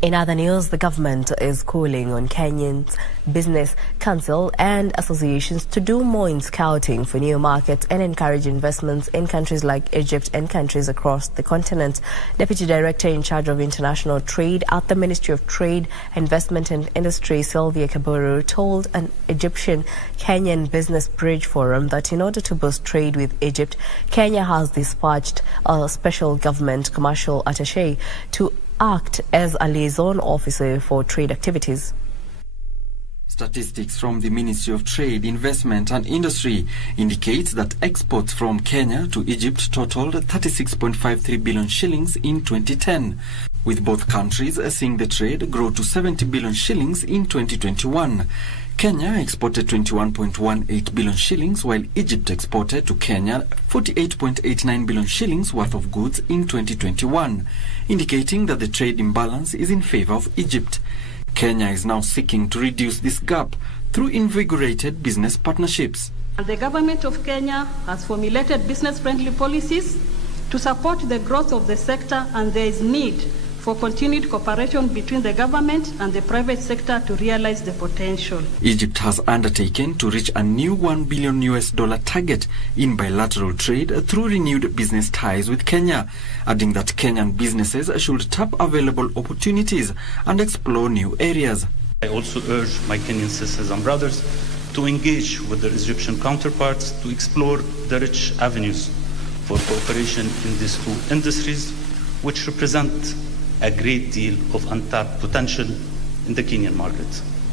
In other news, the government is calling on Kenya's business council and associations to do more in scouting for new markets and encourage investments in countries like Egypt and countries across the continent. Deputy Director in charge of international trade at the Ministry of Trade, Investment and Industry, Sylvia Kaburu, told an Egyptian-Kenyan Business Bridge Forum that in order to boost trade with Egypt, Kenya has dispatched a special government commercial attaché to act as a liaison officer for trade activities. Statistics from the Ministry of Trade, Investment and Industry indicates that exports from Kenya to Egypt totaled 36.53 billion shillings in 2010, with both countries seeing the trade grow to 70 billion shillings in 2021. Kenya exported 21.18 billion shillings, while Egypt exported to Kenya 48.89 billion shillings worth of goods in 2021, indicating that the trade imbalance is in favor of Egypt. Kenya is now seeking to reduce this gap through invigorated business partnerships. The government of Kenya has formulated business-friendly policies to support the growth of the sector, and there is need for continued cooperation between the government and the private sector to realize the potential. Egypt has undertaken to reach a new $1 billion target in bilateral trade through renewed business ties with Kenya, adding that Kenyan businesses should tap available opportunities and explore new areas. I also urge my Kenyan sisters and brothers to engage with their Egyptian counterparts to explore the rich avenues for cooperation in these two industries, which represent a great deal of untapped potential in the Kenyan market.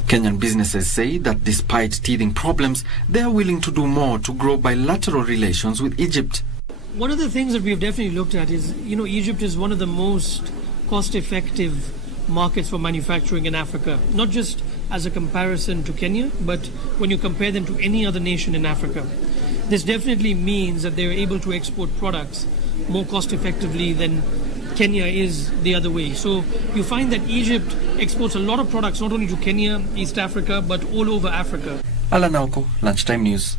Kenyan businesses say that despite teething problems, they are willing to do more to grow bilateral relations with Egypt. One of the things that we've definitely looked at is, Egypt is one of the most cost-effective markets for manufacturing in Africa, not just as a comparison to Kenya, but when you compare them to any other nation in Africa. This definitely means that they're able to export products more cost-effectively than Kenya is the other way. So you find that Egypt exports a lot of products not only to Kenya, East Africa, but all over Africa. Alan Alco, Lunchtime News.